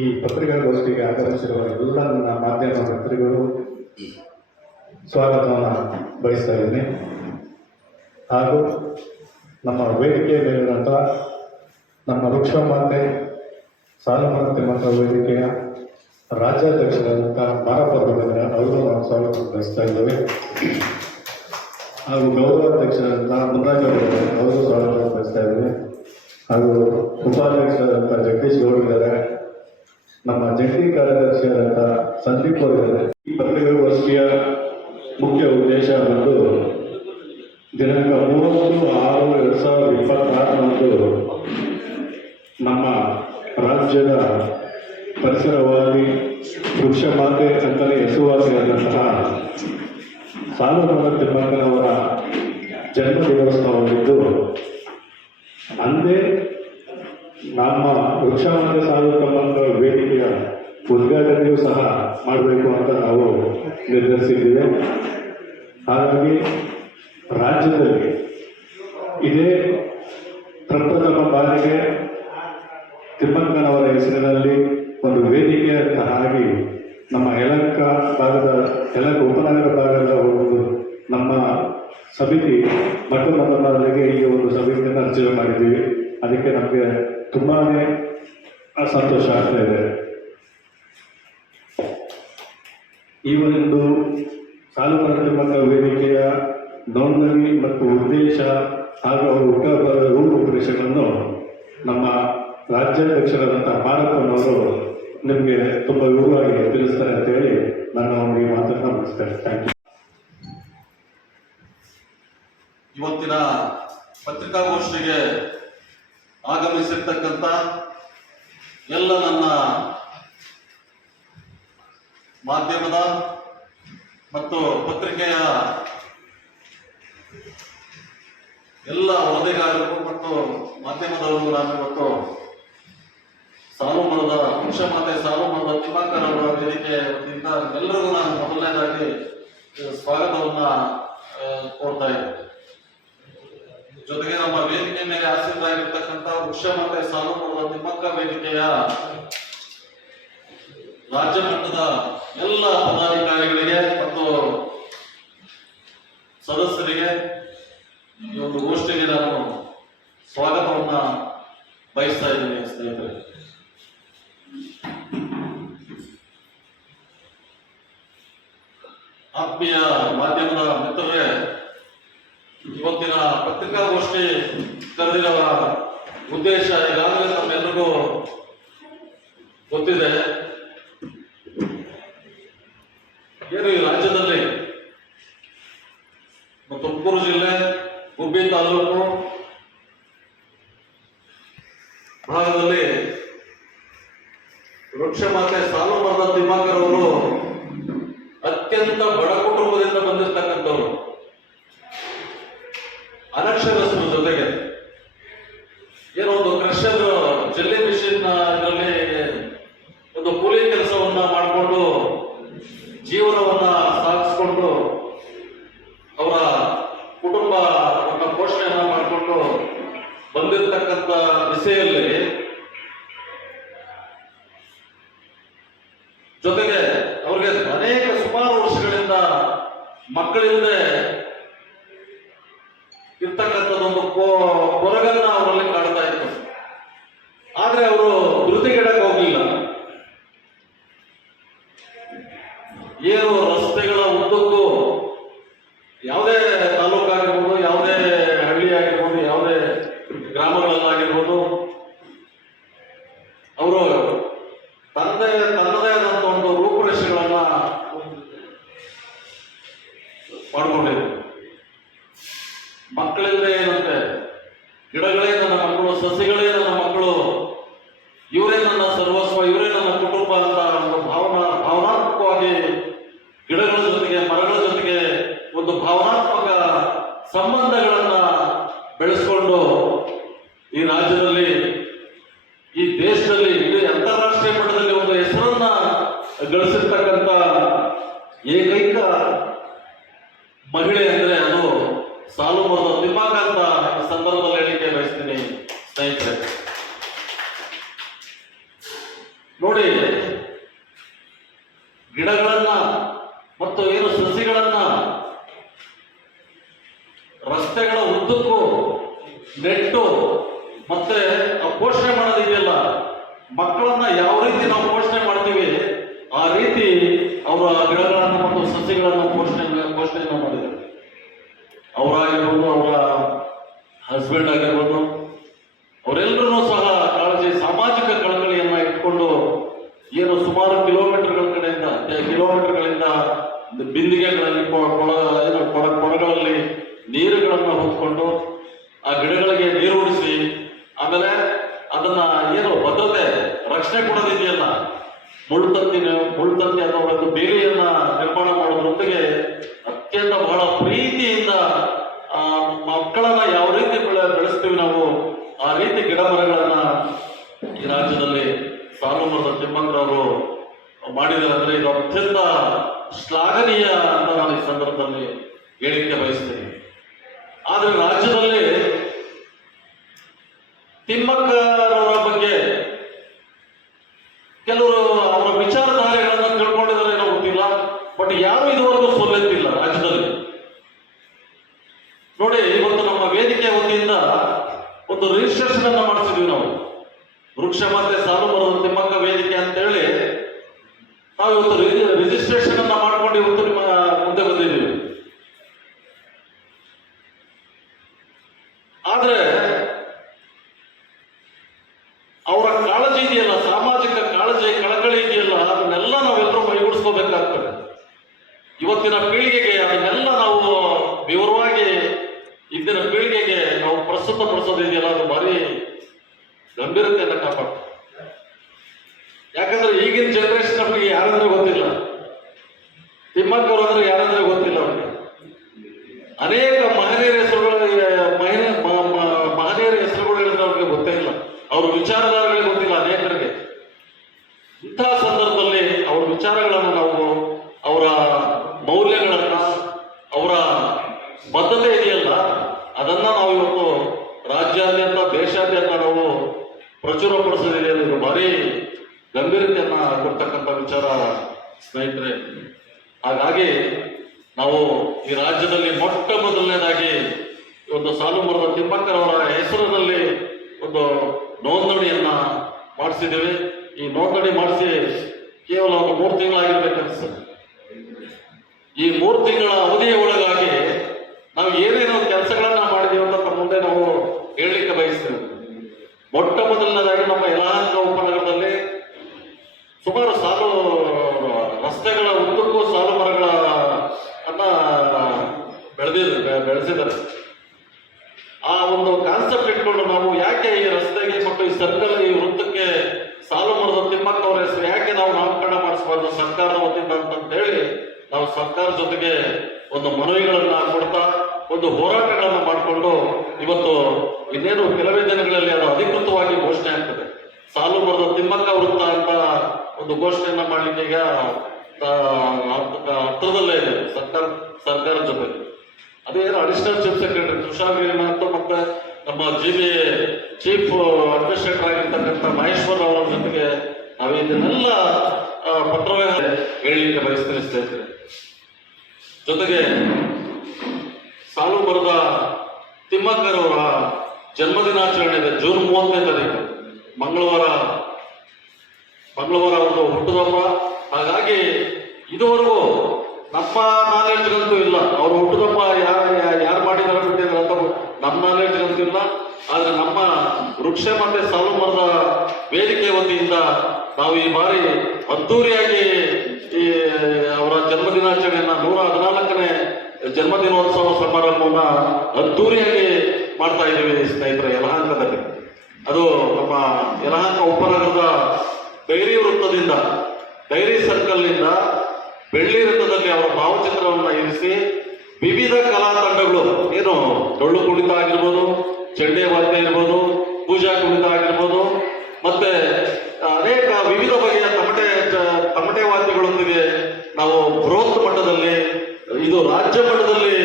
ಈ ಪತ್ರಿಕಾಗೋಷ್ಠಿಗೆ ಆಗಮಿಸಿರುವ ಎಲ್ಲ ನನ್ನ ಮಾಧ್ಯಮ ಮಿತ್ರಗಳು ಸ್ವಾಗತವನ್ನು ಬಯಸ್ತಾ ಇದ್ದೀನಿ. ಹಾಗೂ ನಮ್ಮ ವೇದಿಕೆಯ ಮೇಲಿರುವಂಥ ನಮ್ಮ ವೃಕ್ಷ ಮಾತೆ ಸಾಲುಮರ ತಿಮ್ಮಕ್ಕ ವೇದಿಕೆಯ ರಾಜ್ಯಾಧ್ಯಕ್ಷರಾದಂಥ ಮಾರಪ್ಪರವರ ಅವರು ನಾವು ಸ್ವಾಗತ ಬಯಸ್ತಾ ಇದ್ದೇವೆ. ಹಾಗೂ ಗೌರವಾಧ್ಯಕ್ಷರಾದಂಥ ಮುನ್ನಾಜ ಅವರು ಸ್ವಾಗತ ಬಯಸ್ತಾ ಇದ್ದೇವೆ. ಹಾಗೂ ಉಪಾಧ್ಯಕ್ಷರಾದಂಥ ಜಗದೀಶ್ ಗೌಡರಿದ್ದಾರೆ. ನಮ್ಮ ಜಂಟಿ ಕಾರ್ಯದರ್ಶಿಯಾದಂಥ ಸಂದೀಪ್ ಅವರಿದ್ದಾರೆ. ಈ ಪತ್ರಿಕಾಗೋಷ್ಠಿಯ ಮುಖ್ಯ ಉದ್ದೇಶ ಬಂದು ದಿನಾಂಕ 30/6/2026 ನಮ್ಮ ರಾಜ್ಯದ ಪರಿಸರವಾದಿ ವೃಕ್ಷ ಮಾತೆ ಅಂತಲೇ ಹೆಸರುವಾಸಿಯಾದಂತಹ ಸಾಲುಮರ ತಿಮ್ಮಕ್ಕನವರ ಜನ್ಮ ದಿನೋತ್ಸವವಾಗಿದ್ದು, ಅಂದೇ ನಮ್ಮ ವೃಕ್ಷ ಮಾತೆ ಸಾಲು ತಿಮ್ಮಕ್ಕ ವೇದಿಕೆಯ ಉದ್ಘಾಟನೆಯೂ ಸಹ ಮಾಡಬೇಕು ಅಂತ ನಾವು ನಿರ್ಧರಿಸಿದ್ದೇವೆ. ಹಾಗಾಗಿ ರಾಜ್ಯದಲ್ಲಿ ಇದೇ ಪ್ರಪ್ರಥಮ ಬಾರಿಗೆ ತಿಮ್ಮಕ್ಕನವರ ಹೆಸರಿನಲ್ಲಿ ಒಂದು ವೇದಿಕೆ ಅಂತ ಆಗಿ ನಮ್ಮ ಯಲಹಂಕ ಉಪನಗರ ಭಾಗದ ಒಂದು ನಮ್ಮ ಸಮಿತಿ ಮೊಟ್ಟ ಬಾರಿಗೆ ಈ ಒಂದು ಸಮಿತಿಯನ್ನು ರಚನೆ ಮಾಡಿದ್ದೀವಿ. ಅದಕ್ಕೆ ನಮಗೆ ತುಂಬಾ ಸಂತೋಷ ಆಗ್ತಾ ಇದೆ. ಈ ಒಂದು ಸಾಲುಮರ ತಿಮ್ಮಕ್ಕ ವೇದಿಕೆಯ ನೋಂದಣಿ ಮತ್ತು ಉದ್ದೇಶ ಹಾಗೂ ಅವರ ಹುಟ್ಟುಹಬ್ಬದ ರೂಪುರೇಷೆಗಳನ್ನು ನಮ್ಮ ರಾಜ್ಯಾಧ್ಯಕ್ಷರಾದಂಥ ಮಾರಪ್ಪನವರು ನಿಮಗೆ ತುಂಬ ವಿವರವಾಗಿ ತಿಳಿಸ್ತಾರೆ ಅಂತೇಳಿ ನಾನು ಅವರಿಗೆ ಮಾತನ್ನು ಮುಗಿಸ್ತೇನೆ. Thank you. ಇವತ್ತಿನ ಪತ್ರಿಕಾಗೋಷ್ಠಿಗೆ ಆಗಮಿಸಿರ್ತಕ್ಕಂಥ ಎಲ್ಲ ನನ್ನ ಮಾಧ್ಯಮದ ಮತ್ತು ಪತ್ರಿಕೆಯ ಎಲ್ಲ ವರದಿಗಾರರು ಮತ್ತು ಮಾಧ್ಯಮದವರು ನಾನು ಇವತ್ತು ಸಾಲುಮರದ ವೃಕ್ಷ ಮಾತೆ ಸಾಲುಮರದ ತಿಮ್ಮಕ್ಕನವರ ವೇದಿಕೆ ವತಿಯಿಂದ ಎಲ್ಲರಿಗೂ ನಾನು ಮೊದಲನೇದಾಗಿ ಸ್ವಾಗತವನ್ನ ಕೋರ್ತಾ ಇದ್ದೇನೆ. ಜೊತೆಗೆ ನಮ್ಮ ವೇದಿಕೆ ಮೇಲೆ ಆಸೀನರಾಗಿರ್ತಕ್ಕಂಥ ವೃಕ್ಷ ಮಾತೆ ಸಾಲುಮರದ ತಿಮ್ಮಕ್ಕ ವೇದಿಕೆಯ ರಾಜ್ಯ ಮಟ್ಟದ ಎಲ್ಲ ಪದಾಧಿಕಾರಿಗಳಿಗೆ ಮತ್ತು ಸದಸ್ಯರಿಗೆ ಈ ಒಂದು ಗೋಷ್ಠಿಗೆ ನಾನು ಸ್ವಾಗತವನ್ನ ಬಯಸ್ತಾ ಇದ್ದೇನೆ. ಸ್ನೇಹಿತರೆ, ಆತ್ಮೀಯ ಮಾಧ್ಯಮದ ಮಿತ್ರರೇ, ಇವತ್ತಿನ ಪತ್ರಿಕಾಗೋಷ್ಠಿ ಕರೆದಿರುವ ಉದ್ದೇಶ ಈಗಾಗಲೇ ತಮ್ಮೆಲ್ಲರಿಗೂ ಗೊತ್ತಿದೆ. ಏನು ಈ ರಾಜ್ಯದಲ್ಲಿ ತುಮಕೂರು ಜಿಲ್ಲೆ ಗುಬ್ಬಿ ತಾಲೂಕು ಭಾಗದಲ್ಲಿ ವೃಕ್ಷ ಮಾತೆ ಸಾಲುಮರದ ತಿಮ್ಮಕ್ಕರವರು ಅತ್ಯಂತ ಬಡ ಕುಟುಂಬದಿಂದ ಬಂದಿರತಕ್ಕಂಥವ್ರು, ಅನಕ್ಷರಸ್ಥರ ಜೊತೆಗೆ ಏನೋ ಒಂದು ಕ್ರಷರ್ ಜಲ್ಲಿ ಮಿಷಿನ್ ಇದರಲ್ಲಿ ಒಂದು ಕೂಲಿ ಕೆಲಸವನ್ನ ಮಾಡಿಕೊಂಡು ಜೀವನವನ್ನ ಸಾಗಿಸ್ಕೊಂಡು ಅವರ ಕುಟುಂಬವನ್ನ ಪೋಷಣೆಯನ್ನ ಮಾಡಿಕೊಂಡು ಬಂದಿರತಕ್ಕಂಥ ದಿಸೆಯಲ್ಲಿ ಜೊತೆಗೆ ಅವ್ರಿಗೆ ಅನೇಕ ಸುಮಾರು ವರ್ಷಗಳಿಂದ ಮಕ್ಕಳಿಲ್ಲದೆ ಇರ್ತಕ್ಕಂಥದ್ದೊಂದು ಕೊರಗನ್ನ ಅವರಲ್ಲಿ ಕಾಡ್ತಾ ಇತ್ತು. ಆದ್ರೆ ಅವರು ಧೃತಿಗೆಡಕ್ಕೆ ಹೋಗ್ಲಿಲ್ಲ. ಏನು ರಸ್ತೆಗಳ ಉದ್ದಕ್ಕೂ ಯಾವುದೇ ತಾಲೂಕಾಗಿರ್ಬೋದು, ಯಾವುದೇ ಹಳ್ಳಿ ಆಗಿರ್ಬೋದು, ಯಾವುದೇ ಗ್ರಾಮಗಳಲ್ಲಾಗಿರ್ಬೋದು, ಅವರು ತನ್ನದೇ ಆದಂತ ಒಂದು ರೂಪುರೇಷೆಗಳನ್ನ ಮಾಡ್ಕೊಂಡಿದ್ರು. ಮಕ್ಕಳಿಂದ ಏನಂತೆ, ಗಿಡಗಳೇ ನನ್ನ ಮಕ್ಕಳು, ಸಸಿಗಳೇ ನನ್ನ ಮಕ್ಕಳು, ಇವರೇ ನನ್ನ ಸರ್ವಸ್ವ, ಇವರೇ ನನ್ನ ಕುಟುಂಬ ಅಂತ ಒಂದು ಭಾವನಾತ್ಮಕವಾಗಿ ಗಿಡಗಳ ಜೊತೆಗೆ ಮರಗಳ ಜೊತೆಗೆ ಒಂದು ಭಾವನಾತ್ಮಕ ಸಂಬಂಧಗಳನ್ನ ಬೆಳೆಸ್ಕೊಂಡು ಈ ರಾಜ್ಯದಲ್ಲಿ, ಈ ದೇಶದಲ್ಲಿ, ಇಡೀ ಅಂತಾರಾಷ್ಟ್ರೀಯ ಮಟ್ಟದಲ್ಲಿ ಒಂದು ಹೆಸರನ್ನ ಗಳಿಸಿರ್ತಕ್ಕಂಥ ಏಕೈಕ ಮಹಿಳೆ ಅಂದ್ರೆ ಅದು ಸಾಲುಮರದ ತಿಮ್ಮಕ್ಕ ಅಂತ ಸಂದರ್ಭದಲ್ಲಿ ಹೇಳಿಕೆ ಬಯಸ್ತೀನಿ. ಸ್ನೇಹಿತರೆ, ನೋಡಿ ಉದ್ದಕ್ಕೂ ನೆಟ್ಟು ಮತ್ತೆ ಆ ಪೋಷಣೆ ಮಾಡೋದಿದೆಯಲ್ಲ, ಮಕ್ಕಳನ್ನ ಯಾವ ರೀತಿ ನಾವು ಪೋಷಣೆ ಮಾಡ್ತೀವಿ ಆ ರೀತಿ ಅವರ ಗಿಡಗಳನ್ನು ಮತ್ತು ಸಸ್ಯಗಳನ್ನು ಪೋಷಣೆಯನ್ನು ಮಾಡಿದ್ದಾರೆ. ಅವರಾಗಿರ್ಬೋದು, ಅವರ ಹಸ್ಬೆಂಡ್ ಆಗಿರ್ಬೋದು, ಅವರೆಲ್ಲರೂ ಸಹ ಕಾಳಜಿ, ಸಾಮಾಜಿಕ ಕಳಕಳಿಯನ್ನ ಇಟ್ಕೊಂಡು ಏನು ಸುಮಾರು ಕಿಲೋಮೀಟರ್ಗಳಿಂದ ಬಿಂದಿಗೆಗಳಲ್ಲಿ ಕೊಡಗಳಲ್ಲಿ ನೀರುಗಳನ್ನು ಹೊತ್ಕೊಂಡು ಆ ಗಿಡಗಳಿಗೆ ನೀರು ಉಡಿಸಿ, ಆಮೇಲೆ ಅದನ್ನ ಏನು ಭದ್ರತೆ ರಕ್ಷಣೆ ಕೊಡೋದಿದೆಯಲ್ಲ, ಮುಳ್ತಂತಿ ಅಥವಾ ಒಂದು ಬೇಲಿಯನ್ನ ನಿರ್ಮಾಣ ಮಾಡೋದ್ರೊಂದಿಗೆ ಅತ್ಯಂತ ಬಹಳ ಪ್ರೀತಿಯಿಂದ ಮಕ್ಕಳನ್ನ ಯಾವ ರೀತಿ ಬೆಳೆಸ್ತೀವಿ ನಾವು ಆ ರೀತಿ ಗಿಡ ಮರಗಳನ್ನ ಈ ರಾಜ್ಯದಲ್ಲಿ ಸಾಲುಮರದ ತಿಮ್ಮಕ್ಕರವರು ಮಾಡಿದ್ದಾರೆ. ಅಂದ್ರೆ ಇದು ಅತ್ಯಂತ ಶ್ಲಾಘನೀಯ ಅಂತ ನಾನು ಈ ಸಂದರ್ಭದಲ್ಲಿ ಹೇಳಿಕೆ ಬಯಸ್ತೇನೆ. ಆದ್ರೆ ರಾಜ್ಯದಲ್ಲಿ ತಿಮ್ಮಕ್ಕರವರ ಬಗ್ಗೆ ಕೆಲವರು ಅವರ ವಿಚಾರಧಾರೆಗಳನ್ನು ತಿಳ್ಕೊಂಡಿದ್ದಾರೆ ಏನೋ ಗೊತ್ತಿಲ್ಲ, ಬಟ್ ಯಾರು ಇದುವರೆಗೂ ಸೋಲೆತ್ತಿಲ್ಲ ರಾಜ್ಯದಲ್ಲಿ. ನೋಡಿ, ಇವತ್ತು ನಮ್ಮ ವೇದಿಕೆ ವತಿಯಿಂದ ಒಂದು ರಿಜಿಸ್ಟ್ರೇಷನ್ ಅನ್ನ ಮಾಡಿಸಿದ್ವಿ ನಾವು, ವೃಕ್ಷ ಮತ್ತೆ ಸಾಲುಮರದ ತಿಮ್ಮಕ್ಕ ವೇದಿಕೆ ಅಂತೇಳಿ ನಾವು ಇವತ್ತು ರಿಜಿಸ್ಟ್ರೇಷನ್ ಅನ್ನ ಮಾಡ್ಕೊಂಡು ಇವತ್ತು ನಿಮ್ಮ ಮುಂದೆ ಬಂದಿದ್ದೀವಿ. ಆದ್ರೆ ಅವರ ಕಾಳಜಿ ಇದೆಯಲ್ಲ, ಸಾಮಾಜಿಕ ಕಾಳಜಿ, ಕಳಕಳಿ ಇದೆಯಲ್ಲ, ಅದನ್ನೆಲ್ಲ ನಾವೆಲ್ಲರೂ ಕೈಗೂಡಿಸ್ಕೋಬೇಕಾಗ್ತದೆ. ಇವತ್ತಿನ ಪೀಳಿಗೆಗೆ ಅದನ್ನೆಲ್ಲ ನಾವು ವಿವರವಾಗಿ ಇಂದಿನ ಪೀಳಿಗೆಗೆ ನಾವು ಪ್ರಸ್ತುತಪಡಿಸೋದಿದೆಯಲ್ಲ, ಅದು ಭಾರಿ ಗಂಭೀರತೆಯನ್ನು ಕಾಪಾಡ್ತದೆ. ಯಾಕಂದ್ರೆ ಈಗಿನ ಜನರೇಷನ್ ಅವರಿಗೆ ಯಾರಂದ್ರೆ ಗೊತ್ತಿಲ್ಲ, ತಿಮ್ಮಕ್ಕವರು ಅಂದ್ರೆ ಯಾರಂದ್ರೆ ಗೊತ್ತಿಲ್ಲ ಅವರಿಗೆ. ಅನೇಕ ಮಹನೀಯರ ಹೆಸರುಗಳು ಹೇಳಿದ್ರೆ ಅವ್ರಿಗೆ ಗೊತ್ತೇ ಇಲ್ಲ, ಅವ್ರ ವಿಚಾರಧಾರೆಗಳಿಗೆ ಗೊತ್ತಿಲ್ಲ ಅನೇಕರಿಗೆ. ಇಂತಹ ಸಂದರ್ಭದಲ್ಲಿ ಅವರ ವಿಚಾರಗಳನ್ನು ನಾವು, ಅವರ ಮೌಲ್ಯಗಳನ್ನ, ಅವರ ಬದ್ಧತೆ ಇದೆಯಲ್ಲ, ಅದನ್ನ ನಾವು ಇವತ್ತು ರಾಜ್ಯಾದ್ಯಂತ ದೇಶಾದ್ಯಂತ ನಾವು ಪ್ರಚುರಪಡಿಸೋದಿದೆ. ಅದು ಭಾರಿ ಗಂಭೀರತೆಯನ್ನ ಕೊಡ್ತಕ್ಕಂಥ ವಿಚಾರ ಸ್ನೇಹಿತರೆ. ಹಾಗಾಗಿ ನಾವು ಈ ರಾಜ್ಯದಲ್ಲಿ ಮೊಟ್ಟ ಮೊದಲನೇದಾಗಿ ಒಂದು ಸಾಲುಮರದ ತಿಮ್ಮಕ್ಕರವರ ಹೆಸರಿನಲ್ಲಿ ಒಂದು ನೋಂದಣಿಯನ್ನ ಮಾಡಿಸಿದ್ದೇವೆ. ಈ ನೋಂದಣಿ ಮಾಡಿಸಿ ಕೇವಲ ಒಂದು 3 ತಿಂಗಳಾಗಿರ್ಬೇಕನ್ಸುತ್ತೆ. ಈ 3 ತಿಂಗಳ ಅವಧಿಯ ಒಳಗಾಗಿ ನಾವು ಏನೇನೋ ಕೆಲಸಗಳನ್ನ ಮಾಡಿದೀವಿ ಅಂತ ತಮ್ಮ ಮುಂದೆ ನಾವು ಹೇಳಲಿಕ್ಕೆ ಬಯಸ್ತೇವೆ. ಮೊಟ್ಟ ಮೊದಲನೇದಾಗಿ ನಮ್ಮ ಯಲಹಂಕ ಉಪನಗರದಲ್ಲಿ ಸುಮಾರು ರಸ್ತೆಗಳ ಉದ್ದಕ್ಕೂ ಸಾಲು ಮರಗಳನ್ನ ಬೆಳೆಸಿದ್ದಾರೆ. ಆ ಒಂದು ಕಾನ್ಸೆಪ್ಟ್ ಇಟ್ಕೊಂಡು ನಾವು ಯಾಕೆ ಈ ರಸ್ತೆಗೆ ಮತ್ತು ಈ ಸರ್ಕಲ್, ಈ ವೃತ್ತಕ್ಕೆ ಸಾಲುಮರದ ತಿಮ್ಮಕ್ಕ ಅವರ ಹೆಸರು ಯಾಕೆ ನಾವು ನಾಮಕರಣ ಮಾಡಿಸಬಾರ್ದು ಸರ್ಕಾರದ ವತಿಯಿಂದ ಅಂತ ಹೇಳಿ ನಾವು ಸರ್ಕಾರ ಜೊತೆಗೆ ಒಂದು ಮನವಿಗಳನ್ನ ಕೊಡ್ತಾ ಒಂದು ಹೋರಾಟಗಳನ್ನ ಮಾಡಿಕೊಂಡು ಇವತ್ತು ಇನ್ನೇನು ಕೆಲವೇ ದಿನಗಳಲ್ಲಿ ಅದು ಅಧಿಕೃತವಾಗಿ ಘೋಷಣೆ ಆಗ್ತದೆ. ಸಾಲುಮರದ ತಿಮ್ಮಕ್ಕ ವೃತ್ತ ಅಂತ ಒಂದು ಘೋಷಣೆಯನ್ನ ಮಾಡ್ಲಿಕ್ಕೆ ಈಗ ಹತ್ರದಲ್ಲೇ ಇದೆ ಸರ್ಕಾರದ ಜೊತೆ. ಅದೇನು additional chief secretary Tushar Girinath ಮತ್ತೆ ನಮ್ಮ GB ಚೀಫ್ ಅಡ್ಮಿನಿಸ್ಟ್ರೇಟರ್ ಆಗಿರ್ತಕ್ಕಂಥ ಮಹೇಶ್ವರ್ ಅವರ ಜೊತೆಗೆ ನಾವು ಇದನ್ನೆಲ್ಲ ಪತ್ರವ್ಯವಹಾರ ಹೇಳಲಿಕ್ಕೆ ಬಯಸ್ತೇನೆ ಸ್ನೇಹಿತರೆ. ಜೊತೆಗೆ ಸಾಲುಮರದ ತಿಮ್ಮಕ್ಕರವರ ಜನ್ಮದಿನಾಚರಣೆ ಇದೆ ಜೂನ್ 30ನೇ ತಾರೀಕು, ಮಂಗಳವಾರ ಒಂದು ಹುಟ್ಟುಹಬ್ಬ. ಹಾಗಾಗಿ ಇದುವರೆಗೂ ನಮ್ಮ ನಾಲೆಡ್ಜ್ಗಂತೂ ಇಲ್ಲ, ಅವ್ರ ಹುಟ್ಟುಹಬ್ಬ ಯಾರು ಮಾಡಿದಾರೆ ಬಿಟ್ಟಿದ್ರೆ ಅಂತ ನಮ್ಮ ನಾಲೆಡ್ಜ್ಗಂತೂ ಇಲ್ಲ. ಆದ್ರೆ ನಮ್ಮ ವೃಕ್ಷ ಮತ್ತೆ ಸಾಲುಮರದ ವೇದಿಕೆ ವತಿಯಿಂದ ನಾವು ಈ ಬಾರಿ ಅದ್ದೂರಿಯಾಗಿ ಈ ಅವರ ಜನ್ಮದಿನಾಚರಣೆಯನ್ನ 114ನೇ ಜನ್ಮದಿನೋತ್ಸವ ಸಮಾರಂಭವನ್ನ ಅದ್ದೂರಿಯಾಗಿ ಮಾಡ್ತಾ ಇದ್ದೀವಿ ಸ್ನೇಹಿತರೆ ಯಲಹಂಕದಲ್ಲಿ. ಅದು ನಮ್ಮ ಯಲಹಂಕ ಉಪನಗರದ ಡೈರಿ ವೃತ್ತದಿಂದ, ಡೈರಿ ಸರ್ಕಲ್ ನಿಂದ ಬೆಳ್ಳಿ ವೃತ್ತದಲ್ಲಿ ಅವರ ಭಾವಚಿತ್ರವನ್ನು ಇರಿಸಿ ವಿವಿಧ ಕಲಾ ತಂಡಗಳು, ಏನು ಡೊಳ್ಳು ಕುಣಿತ ಆಗಿರ್ಬೋದು, ಚಂಡೆ ವಾದ್ಯ ಇರ್ಬೋದು, ಪೂಜಾ ಕುಣಿತ ಆಗಿರ್ಬೋದು, ಮತ್ತೆ ಅನೇಕ ವಿವಿಧ ಬಗೆಯ ತಮಟೆ ವಾದ್ಯಗಳೊಂದಿಗೆ ನಾವು ಬೃಹತ್ ಮಟ್ಟದಲ್ಲಿ, ಇದು ರಾಜ್ಯ ಮಟ್ಟದಲ್ಲಿ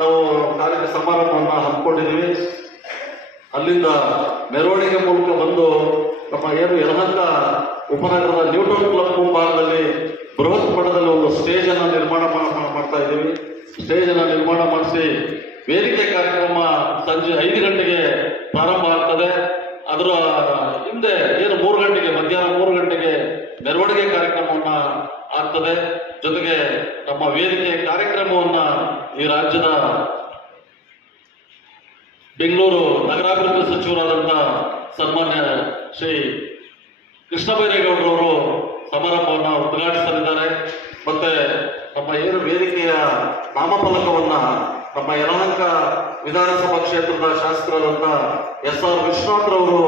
ನಾವು ಸಮಾರಂಭವನ್ನು ಹಮ್ಮಿಕೊಂಡಿದ್ದೀವಿ. ಅಲ್ಲಿಂದ ಮೆರವಣಿಗೆ ಮೂಲಕ ಬಂದು ನಮ್ಮ ಏನು ಯಲಹಂಕ ಉಪನಗರದ ನ್ಯೂಟನ್ ಕ್ಲಬ್ ಮುಂಭಾಗದಲ್ಲಿ ಬೃಹತ್ ಮಟ್ಟದಲ್ಲಿ ಒಂದು ಸ್ಟೇಜ್ ಅನ್ನು ನಿರ್ಮಾಣ ಮಾಡ್ತಾ ಇದ್ದೀವಿ. ಸ್ಟೇಜ್ ಅನ್ನು ನಿರ್ಮಾಣ ಮಾಡಿಸಿ ವೇದಿಕೆ ಕಾರ್ಯಕ್ರಮ ಸಂಜೆ 5 ಗಂಟೆಗೆ ಪ್ರಾರಂಭ ಆಗ್ತದೆ. ಅದರ ಹಿಂದೆ ಏನು 3 ಗಂಟೆಗೆ ಮಧ್ಯಾಹ್ನ 3 ಗಂಟೆಗೆ ಮೆರವಣಿಗೆ ಕಾರ್ಯಕ್ರಮವನ್ನ ಆಗ್ತದೆ. ಜೊತೆಗೆ ನಮ್ಮ ವೇದಿಕೆ ಕಾರ್ಯಕ್ರಮವನ್ನ ಈ ರಾಜ್ಯದ ಬೆಂಗಳೂರು ನಗರಾಭಿವೃದ್ಧಿ ಸಚಿವರಾದಂಥ ಸನ್ಮಾನ್ಯ ಶ್ರೀ ಕೃಷ್ಣ ಬೈರೇಗೌಡರವರು ಸಮಾರಂಭವನ್ನು ಉದ್ಘಾಟಿಸಲಿದ್ದಾರೆ. ಮತ್ತೆ ನಮ್ಮ ಏನು ವೇದಿಕೆಯ ನಾಮಫಲಕವನ್ನ ನಮ್ಮ ಯಲಹಂಕ ವಿಧಾನಸಭಾ ಕ್ಷೇತ್ರದ ಶಾಸಕರಾದಂಥ SR ವಿಶ್ವನಾಥ್ರವರು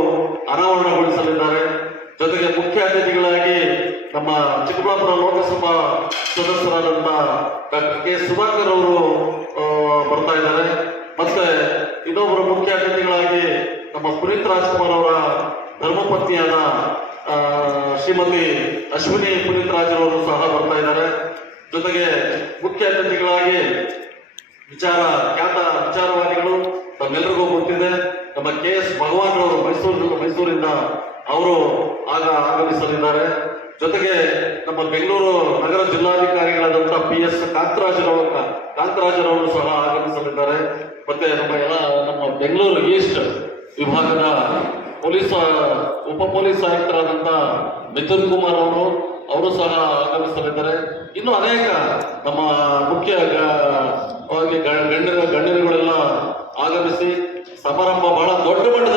ಅನಾವರಣಗೊಳಿಸಲಿದ್ದಾರೆ. ಜೊತೆಗೆ ಮುಖ್ಯ ಅತಿಥಿಗಳಾಗಿ ನಮ್ಮ ಚಿಕ್ಕಬಳ್ಳಾಪುರ ಲೋಕಸಭಾ ಸದಸ್ಯರಾದಂಥ ಡಾಕ್ಟರ್ ಕೆ ಸುಧಾಕರ್ ಅವರು ಬರ್ತಾ ಇದ್ದಾರೆ. ಮತ್ತೆ ಇನ್ನೊಬ್ಬರು ಮುಖ್ಯ ಅತಿಥಿಗಳಾಗಿ ನಮ್ಮ ಪುನೀತ್ ರಾಜ್ಕುಮಾರ್ ಅವರ ಧರ್ಮಪತ್ನಿಯಾದ ಶ್ರೀಮತಿ ಅಶ್ವಿನಿ ಪುನೀತ್ ರಾಜರವರು ಸಹ ಬರ್ತಾ ಇದ್ದಾರೆ. ಜೊತೆಗೆ ಮುಖ್ಯ ಅತಿಥಿಗಳಾಗಿ ಖ್ಯಾತ ವಿಚಾರವಾದಿಗಳು ತಮ್ಮೆಲ್ಲರಿಗೂ ಗೊತ್ತಿದೆ ನಮ್ಮ KS ಭಗವಾನ್ ಅವರು ಮೈಸೂರಿಂದ ಅವರು ಆಗಮಿಸಲಿದ್ದಾರೆ. ಜೊತೆಗೆ ನಮ್ಮ ಬೆಂಗಳೂರು ನಗರ ಜಿಲ್ಲಾಧಿಕಾರಿಗಳಾದಂಥ PS ಕಾಂತರಾಜರವರು ಸಹ ಆಗಮಿಸಲಿದ್ದಾರೆ. ಮತ್ತೆ ನಮ್ಮ ಬೆಂಗಳೂರು ಈಸ್ಟ್ ವಿಭಾಗದ ಉಪ ಪೊಲೀಸ್ ಆಯುಕ್ತರಾದಂಥ ಮಿಥುನ್ ಕುಮಾರ್ ಅವರು ಸಹ ಆಗಮಿಸಲಿದ್ದಾರೆ. ಇನ್ನು ಅನೇಕ ನಮ್ಮ ಮುಖ್ಯ ಗಣ್ಯರುಗಳೆಲ್ಲ ಆಗಮಿಸಿ ಸಮಾರಂಭ ಬಹಳ ದೊಡ್ಡ ಮಟ್ಟದಲ್ಲಿ